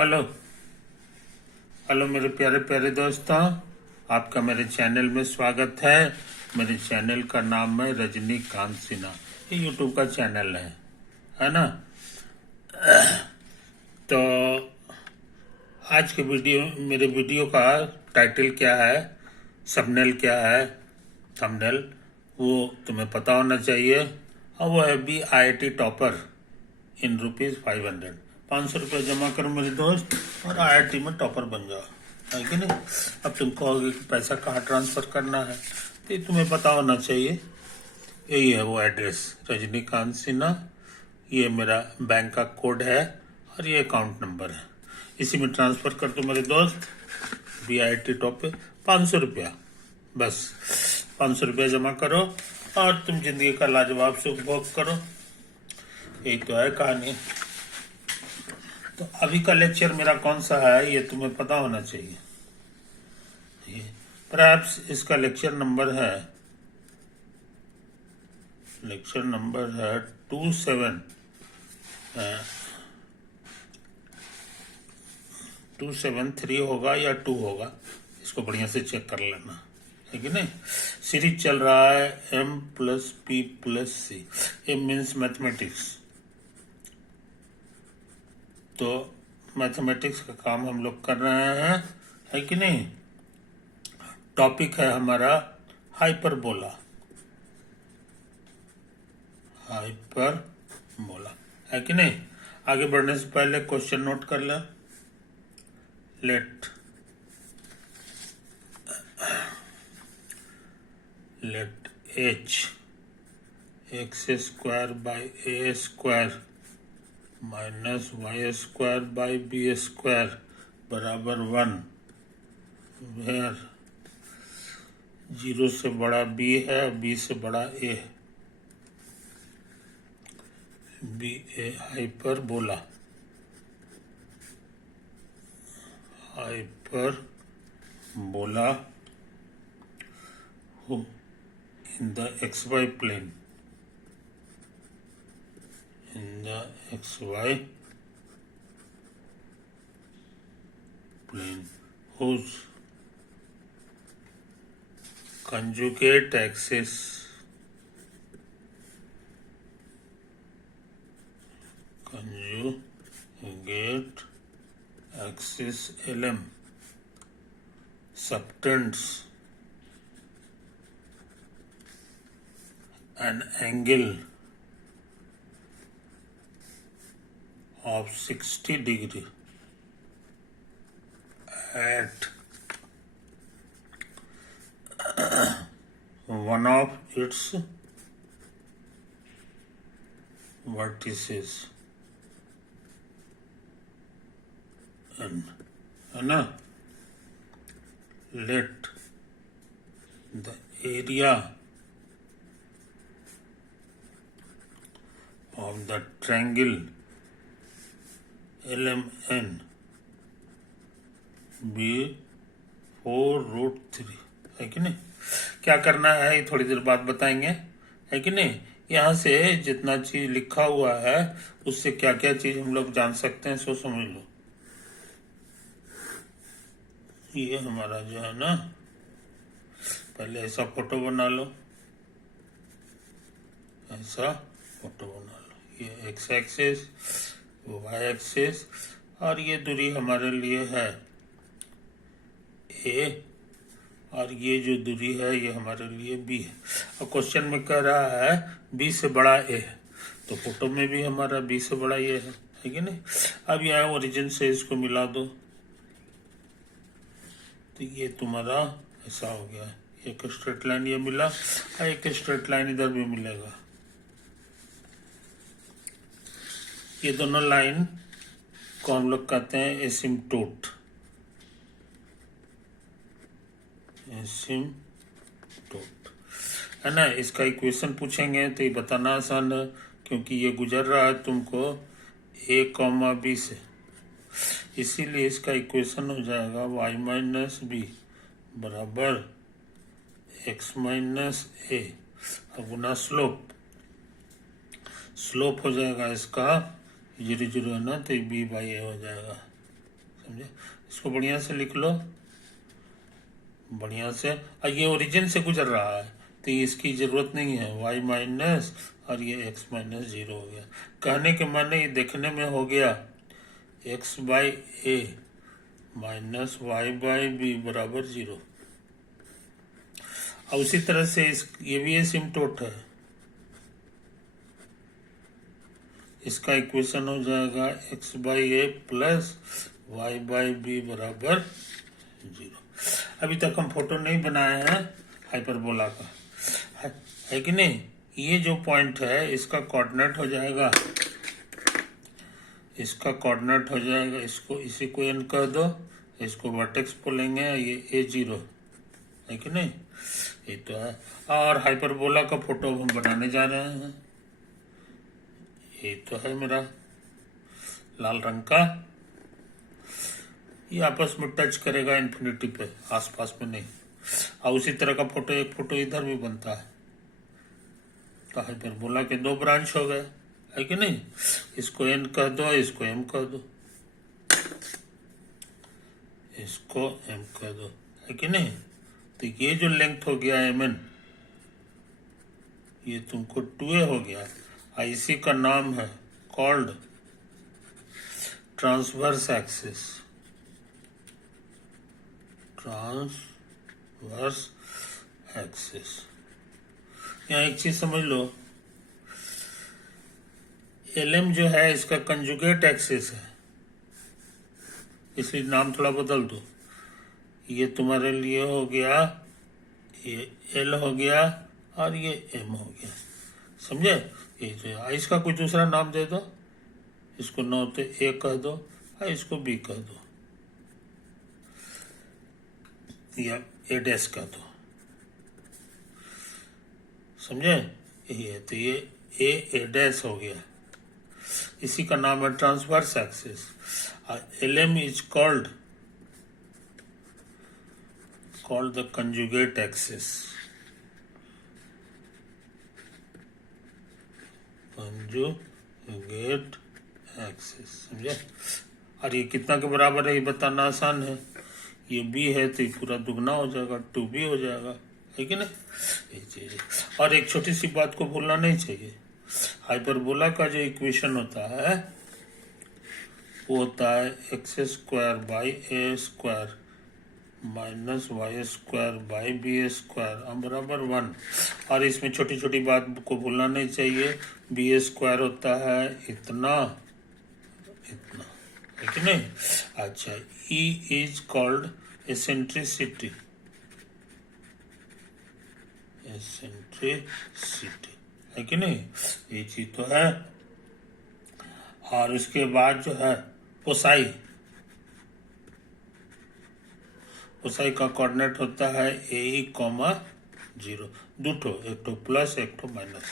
Hello hello मेरे प्यारे प्यारे दोस्तों, आपका मेरे चैनल में स्वागत है। मेरे चैनल का नाम है रजनीकांत सिन्हा। ये यूट्यूब का चैनल है ना। तो आज के मेरे वीडियो का टाइटल क्या है, सबनेल क्या है, थंबनेल, वो तुम्हें पता होना चाहिए। और वो है BIT टॉपर इन ₹500। 500 रुपये जमा करो मेरे दोस्त और IIT में टॉपर बन जाओ, है कि नहीं। अब तुम कहोगे कि पैसा कहाँ ट्रांसफर करना है, तो ये तुम्हें पता होना चाहिए। यही है वो एड्रेस, रजनीकांत सिन्हा। ये मेरा बैंक का कोड है और ये अकाउंट नंबर है। इसी में ट्रांसफर कर दो मेरे दोस्त। BIT टॉप पे 500 रुपया, बस 500 रुपया जमा करो और तुम जिंदगी का लाजवाब सुख भोग करो। यही तो है कहानी। तो अभी का लेक्चर मेरा कौन सा है ये तुम्हें पता होना चाहिए। ये परहैप्स इसका लेक्चर नंबर है 273 होगा या 2 होगा, इसको बढ़िया से चेक कर लेना, है कि नहीं। सीरीज चल रहा है M+P+C, M मीन्स मैथमेटिक्स। तो मैथमेटिक्स का काम हम लोग कर रहे हैं, है कि नहीं। टॉपिक है हमारा हाइपरबोला, है कि नहीं। आगे बढ़ने से पहले क्वेश्चन नोट कर ले। Late h x² minus y² बराबर 1, वेयर 0 से बड़ा b है, b से बड़ा a है। BA hyperbola in the xy plane, whose conjugate axis LM subtends an angle of 60 degree at one of its vertices, है ना। Let the area of the triangle LMN be 4√3, है कि नहीं। क्या करना है ये थोड़ी देर बाद बताएंगे, है कि नहीं। यहाँ से जितना चीज लिखा हुआ है उससे क्या क्या चीज हम लोग जान सकते हैं, सो समझ लो। ये हमारा जो है ना, पहले ऐसा फोटो बना लो, ऐसा फोटो बना लो। ये एक्स एक्सिस, वाई एक्सिस, और ये दूरी हमारे लिए है A, और ये जो दूरी है ये हमारे लिए B है। और क्वेश्चन में कह रहा है B से बड़ा A है, तो फोटो में भी हमारा B से बड़ा ये है कि नहीं। अब यहाँ ओरिजिन से इसको मिला दो, तो ये तुम्हारा ऐसा हो गया। एक स्ट्रेट लाइन ये मिला और एक स्ट्रेट लाइन इधर भी मिलेगा। ये दोनों लाइन को हम लोग कहते हैं एसिम्प्टोट, है ना। इसका इक्वेशन पूछेंगे तो ये बताना आसान है, क्योंकि ये गुजर रहा है तुमको A, B से, इसीलिए इसका इक्वेशन हो जाएगा y-b बराबर x-a गुना स्लोप हो जाएगा इसका 0 0 है ना, तो b/a हो जाएगा। समझे। इसको बढ़िया से लिख लो, बढ़िया से। और ये ओरिजिन से गुजर रहा है तो इसकी जरूरत नहीं है, y माइनस और ये x माइनस 0 हो गया। कहने के माने ये देखने में हो गया x by A minus Y by B बराबर 0। और उसी तरह से ये भी एसिम्प्टोट है, इसका इक्वेशन हो जाएगा x by A plus Y by B बराबर 0। अभी तक हम फोटो नहीं बनाए हैं हाइपरबोला का, है कि नहीं। ये जो पॉइंट है इसका कोऑर्डिनेट हो जाएगा, इसका कोऑर्डिनेट हो जाएगा, इसको इसी को n कह दो, इसको वर्टेक्स बोलेंगे, ये a0 है कि नहीं, ये तो है। और हाइपरबोला का फोटो हम बनाने जा रहे हैं, ये तो है मेरा लाल रंग का, ये आपस में टच करेगा इन्फिनिटी पे, आसपास में नहीं। और उसी तरह का फोटो, एक फोटो इधर भी बनता है। तो हाइपरबोला के 2 ब्रांच हो गए, है कि नहीं। इसको n कह दो, इसको m कह दो, इसको m कह दो, है कि नहीं। तो ये जो लेंथ हो गया mn, ये तुमको 2a हो गया। और इसी का नाम है called transverse axis, transverse axis. यहाँ एक चीज समझ लो, LM जो है इसका कंजुगेट एक्सिस है, इसलिए नाम थोड़ा बदल दो। ये तुम्हारे लिए हो गया, ये L हो गया और ये M हो गया, समझे। ये जो इसका कोई दूसरा नाम दे दो, इसको न तो A कह दो और इसको B कह दो, या A डैश कह दो, समझे। ये तो ये A डैश हो गया, इसी का नाम है transverse axis. LM is called the conjugate axis, conjugate axis, समझे। और ये कितना के बराबर है ये बताना आसान है, ये b है तो ये पूरा दुगना हो जाएगा, 2b हो जाएगा, है कि नहीं। ये चीज, और एक छोटी सी बात को भूलना नहीं चाहिए, हाइपरबोला का जो इक्वेशन होता है वो होता है X square by A square minus Y square by B square बराबर 1। और इसमें छोटी छोटी बात को भूलना नहीं चाहिए, बी स्क्वायर होता है इतना, इतना, है कि नहीं। अच्छा, E is called eccentricity, eccentricity, है कि नहीं, ये चीज तो है। और उसके बाद जो है पोसाई, पोसाई का कोऑर्डिनेट होता है ए कॉमा 0, 2 ठो, एक ठो प्लस एक ठो माइनस,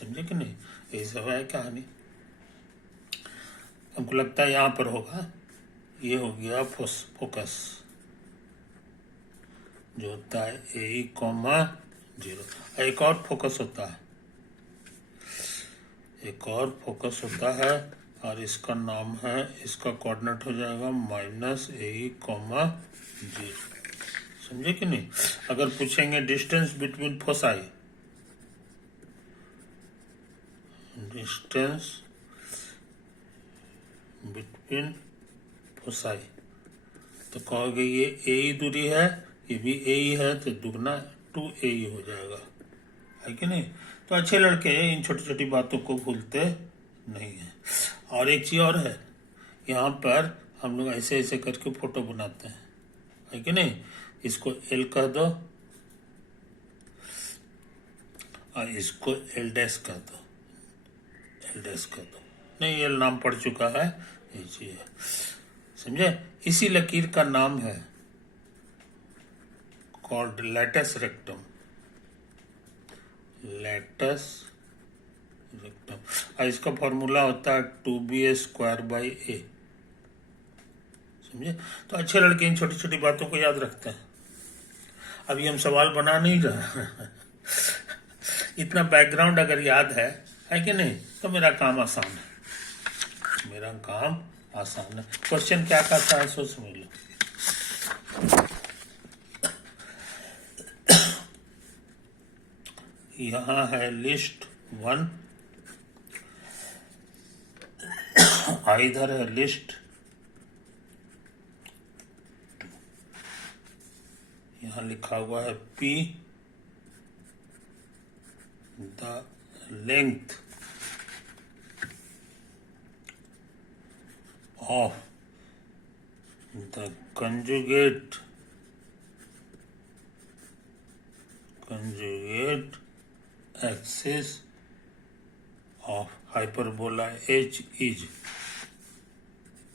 समझे कि नहीं। यही सब है कहानी, हमको लगता है यहाँ पर होगा। ये हो गया फोकस जो होता है ए कॉमा 0। एक और फोकस होता है, एक और फोकस होता है और इसका नाम है, इसका कोऑर्डिनेट हो जाएगा माइनस ए कॉमा 0, समझे कि नहीं। अगर पूछेंगे distance between foci, distance between foci, तो कहोगे ये ए ही दूरी है, ये भी ए ही है, तो दुगना 2a ही हो जाएगा, है कि नहीं। तो अच्छे लड़के इन छोटी छोटी बातों को भूलते नहीं है। और एक चीज और है, यहाँ पर हम लोग ऐसे ऐसे करके फोटो बनाते हैं, है कि नहीं। इसको L कह दो और इसको L डैश कह दो, L डैश कह दो, नहीं L नाम पड़ चुका है, ये चीज है, समझे। इसी लकीर का नाम है called latus rectum, latus rectum. और इसका फॉर्मूला होता है 2b स्क्वायर बाई a, समझे। तो अच्छे लड़के इन छोटी छोटी बातों को याद रखते हैं। अभी हम सवाल बना नहीं रहे इतना बैकग्राउंड अगर याद है कि नहीं, तो मेरा काम आसान है, मेरा काम आसान है। क्वेश्चन क्या कहता है सो समझ लो। यहाँ है लिस्ट 1, इधर है लिस्ट, यहाँ लिखा हुआ है P, the length of the conjugate axis of hyperbola H is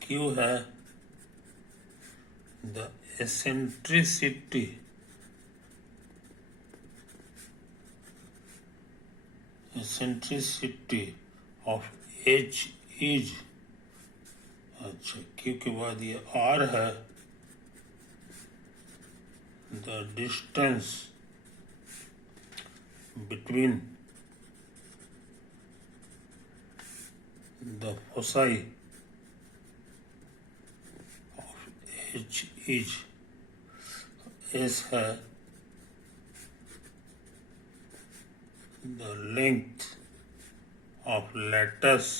Q है the eccentricity of H is, अच्छा Q के बाद ये R है the distance between the foci of H is, S है the length of lattice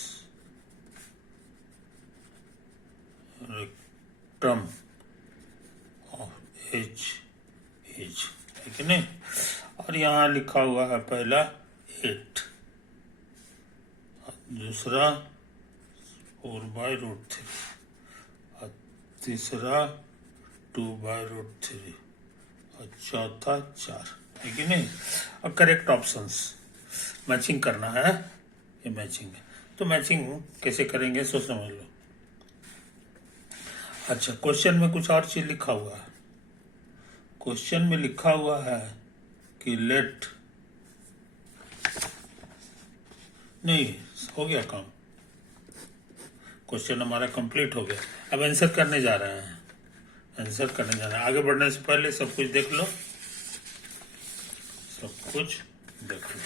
rectum of H is, है कि नहीं। और यहाँ लिखा हुआ है पहला 8, दूसरा 4/√3 और तीसरा 2/√3 और चौथा 4, है कि नहीं। और करेक्ट ऑप्शंस मैचिंग करना है, ये मैचिंग है। तो मैचिंग कैसे करेंगे सो समझ लो। अच्छा, क्वेश्चन में कुछ और चीज लिखा हुआ है। क्वेश्चन में लिखा हुआ है कि लेट, नहीं हो गया काम, क्वेश्चन हमारा कंप्लीट हो गया। अब आंसर करने जा रहे हैं, आंसर करने जा रहे हैं। आगे बढ़ने से पहले सब कुछ देख लो, सब कुछ देख लो।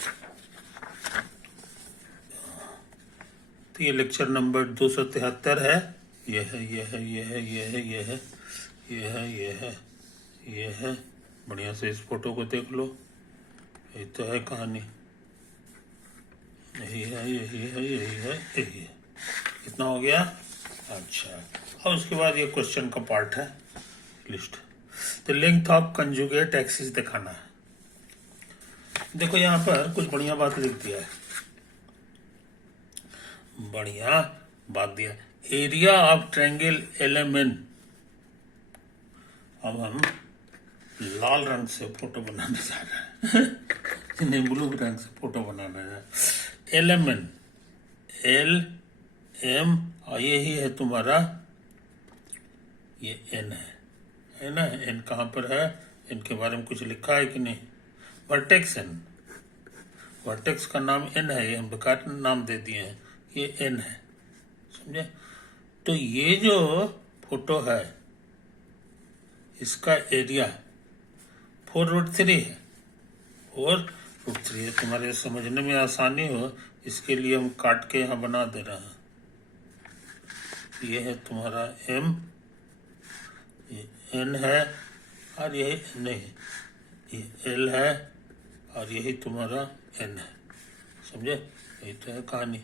तो ये लेक्चर नंबर 273 है, ये है, ये है, ये है, ये है, ये है, ये है, ये है, ये है। बढ़िया से इस फोटो को देख लो, यही तो है कहानी, यही है, यही है, यही है, यही है। कितना हो गया? अच्छा, और उसके बाद ये क्वेश्चन का पार्ट है लिस्ट। तो लेंथ ऑफ कंजुगेट एक्सिस दिखाना है। देखो यहाँ पर कुछ बढ़िया बात लिख दिया है, बढ़िया बात दिया, एरिया ऑफ ट्रायंगल LMN। अब हम लाल रंग से फोटो बनाने जा रहे हैं नहीं, ब्लू रंग से फोटो बनाना है। LMN, LM, और यही है तुम्हारा, ये N है ना। N कहाँ पर है? इनके बारे में कुछ लिखा है कि नहीं? वर्टेक्स N, वर्टेक्स का नाम N है, ये हम बेकार नाम दे दिए हैं, ये N है, समझे। तो ये जो फोटो है इसका एरिया 4√3 है, 4√3 है। तुम्हारे समझने में आसानी हो इसके लिए हम काट के यहाँ बना दे रहे हैं। ये है तुम्हारा M, ये N है, और यही नहीं, ये L है, और यही तुम्हारा N है, समझे। यही तो है कहानी।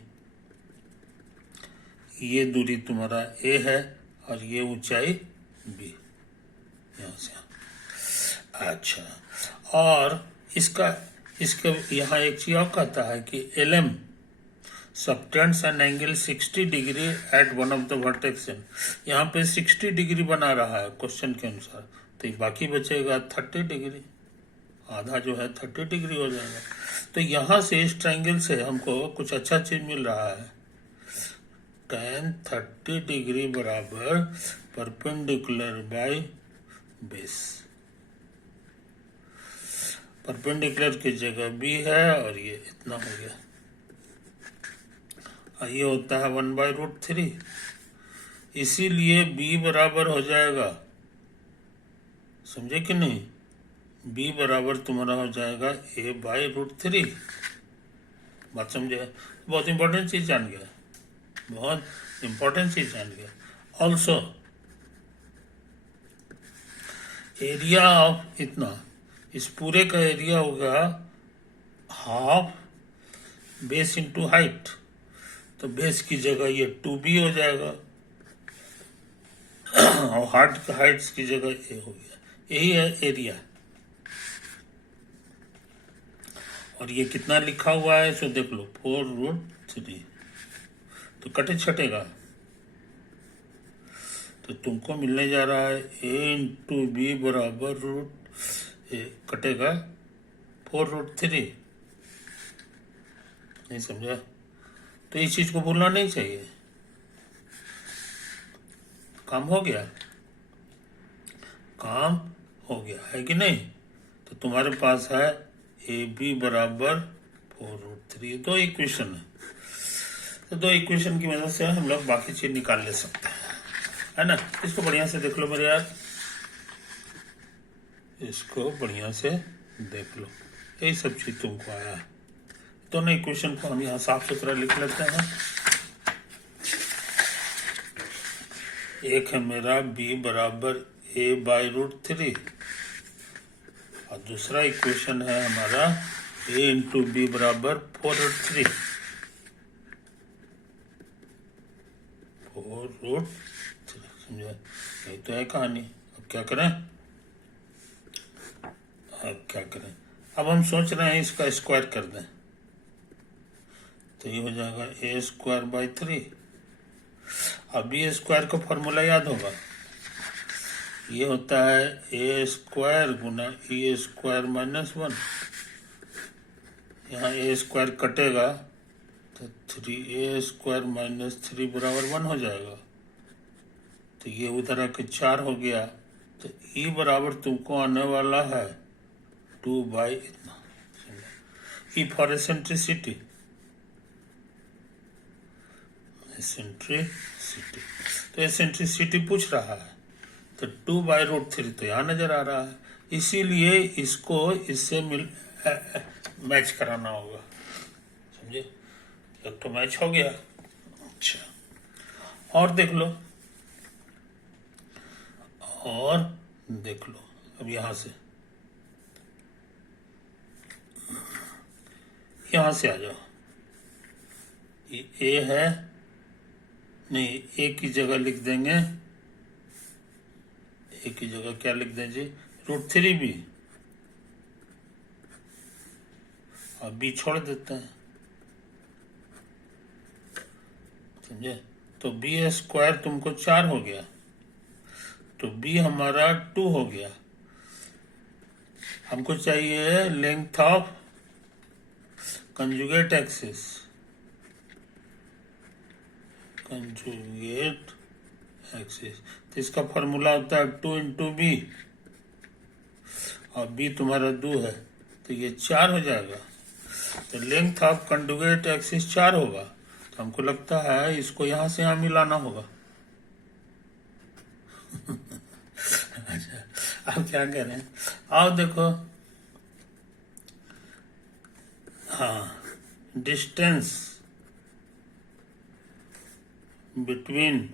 ये दूरी तुम्हारा A है और ये ऊंचाई B, यहाँ से। अच्छा, और इसके यहाँ एक चीज और कहता है कि LM subtends an angle 60 degree at one of the vertex. यहाँ पे 60 डिग्री बना रहा है क्वेश्चन के अनुसार, तो बाकी बचेगा 30 डिग्री, आधा जो है 30 डिग्री हो जाएगा। तो यहाँ से इस ट्रायंगल से हमको कुछ अच्छा चीज मिल रहा है, tan 30 डिग्री बराबर परपेंडिकुलर बाय बेस। परपेंडिकुलर की जगह B है और ये इतना हो गया, और ये होता है 1/√3, इसीलिए B बराबर हो जाएगा, समझे कि नहीं। B बराबर तुम्हारा हो जाएगा A/√3। बात समझे? बहुत इंपॉर्टेंट चीज जान गया, बहुत इंपॉर्टेंट चीज जान गया। ऑल्सो एरिया ऑफ इतना, इस पूरे का एरिया होगा हाफ बेस इंटू हाइट, तो बेस की जगह ये 2b हो जाएगा और हाइट्स की जगह a हो गया। यही है एरिया। और ये कितना लिखा हुआ है सो देख लो, 4√3, तो कटे छटेगा, तो तुमको मिलने जा रहा है a इंटू बी बराबर कटेगा 4√3। नहीं समझा? तो इस चीज को भूलना नहीं चाहिए। काम हो गया, काम हो गया है कि नहीं? तो तुम्हारे पास है ए बी बराबर 4√3, दो इक्वेशन है। तो दो इक्वेशन की मदद से हम लोग बाकी चीज निकाल ले सकते हैं, है ना? इसको बढ़िया से देख लो मेरे यार, इसको बढ़िया से देख लो, यही सब चीज तुमको आया। दोनों इक्वेशन को हम यहाँ साफ सुथरा लिख लेते हैं। एक है मेरा b बराबर a/√3 और दूसरा इक्वेशन है हमारा a इंटू बी बराबर 4√3। 4√3 समझा? यही तो है कहानी। अब क्या करें? अब हम सोच रहे हैं इसका स्क्वायर कर दें, तो ये हो जाएगा a²/3। अब ये स्क्वायर का फॉर्मूला याद होगा, ये होता है a² गुना e² -1। यहाँ a² कटेगा तो 3a² -3 बराबर 1 हो जाएगा, तो ये उधर आके 4 हो गया। तो e बराबर तुमको आने वाला है 2/, इतना e फॉर एसेंट्रिसिटी, तो एसेंट्रिसिटी पूछ रहा है, तो 2/√3 तो यहाँ नजर आ रहा है, इसीलिए इसको इससे मैच कराना होगा। समझे? एक तो मैच हो गया। अच्छा, और देख लो, अब यहां से आ जाओ। ये ए है, नहीं, ए की जगह लिख देंगे, ए की जगह क्या लिख दें जी, √3b, और बी छोड़ देते हैं। समझे? तो b² तुमको 4 हो गया, तो b हमारा 2 हो गया। हमको चाहिए लेंथ ऑफ कंजुगेट एक्सिस, तो इसका फॉर्मूला होता है 2 इंटू बी, और बी तुम्हारा 2 है, तो ये 4 हो जाएगा। तो लेंथ ऑफ कंजुगेट एक्सिस 4 होगा, तो हमको लगता है इसको यहां से यहां मिलाना होगा। अच्छा, अब क्या करें? आओ देखो, हाँ, डिस्टेंस बिटवीन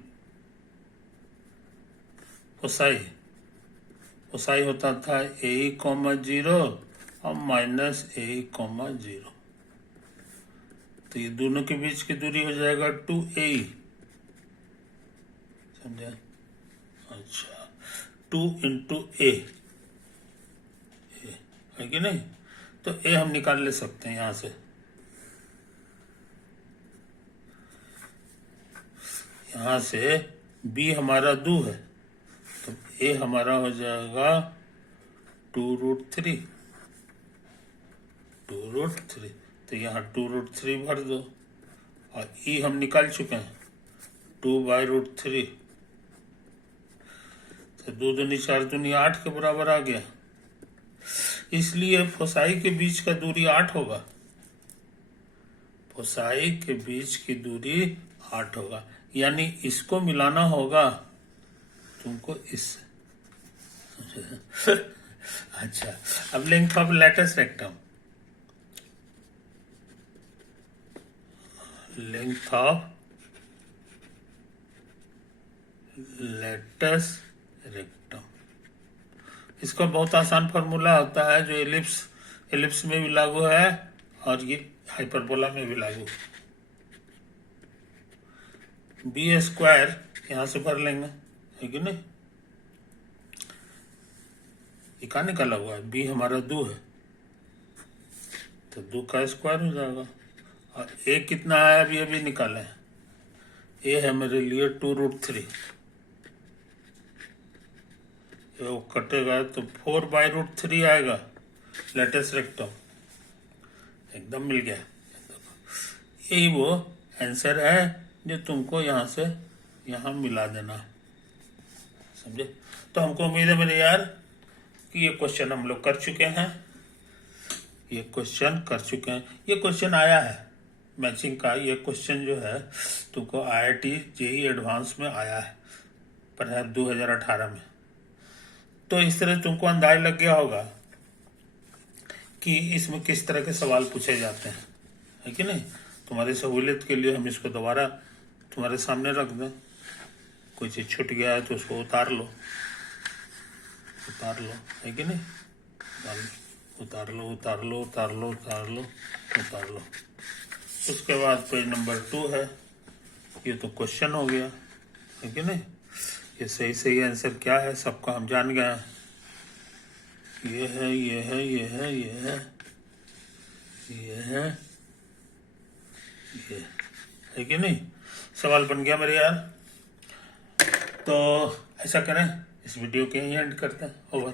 फोसाई होता था a,0 और -a,0, तो ये दोनों के बीच की दूरी हो जाएगा 2a। समझा? अच्छा, 2 इंटू a है कि नहीं? तो a हम निकाल ले सकते हैं यहां से। यहां से b हमारा 2 है, तो a हमारा हो जाएगा 2√3। तो यहाँ 2√3 भर दो, और e हम निकाल चुके हैं 2/√3, तो 2 दूनी 4 दूनी 8 के बराबर आ गया। इसलिए फोसाई के बीच का दूरी 8 होगा, फोसाई के बीच की दूरी 8 होगा, यानी इसको मिलाना होगा तुमको इससे। अच्छा, अब length of latus rectum, length of latus rectum. इसका बहुत आसान फॉर्मूला होता है जो एलिप्स में भी लागू है और ये हाइपरबोला में भी लागू। बी स्क्वायर यहां से भर लेंगे, है कि नहीं? ये कहाँ निकाला हुआ है? बी हमारा 2 है तो 2 का स्क्वायर हो जाएगा। और ए कितना है अभी निकाले हैं। ए है मेरे लिए 2√3। वो कटेगा तो 4/√3 आएगा। लेटेस्ट रेक्टम एकदम मिल गया। यही वो आंसर है जो तुमको यहाँ से यहाँ मिला देना, समझे? तो हमको उम्मीद है मेरे यार कि ये क्वेश्चन हम लोग कर चुके हैं। ये क्वेश्चन आया है मैचिंग का। ये क्वेश्चन जो है तुमको IIT JEE एडवांस में आया है पर है 2018 में। तो इस तरह तुमको अंदाज लग गया होगा कि इसमें किस तरह के सवाल पूछे जाते हैं, है कि नहीं? तुम्हारी सहूलियत के लिए हम इसको दोबारा तुम्हारे सामने रख दें। कोई चीज छूट गया है तो उसको उतार लो, है कि नहीं? उतार लो। उसके बाद पेज नंबर 2 है। ये तो क्वेश्चन हो गया, है कि नहीं? ये सही आंसर क्या है सबका हम जान गए हैं। ये है कि नहीं? सवाल बन गया मेरे यार। तो ऐसा करें, इस वीडियो के यहीं एंड करते हैं। ओवर।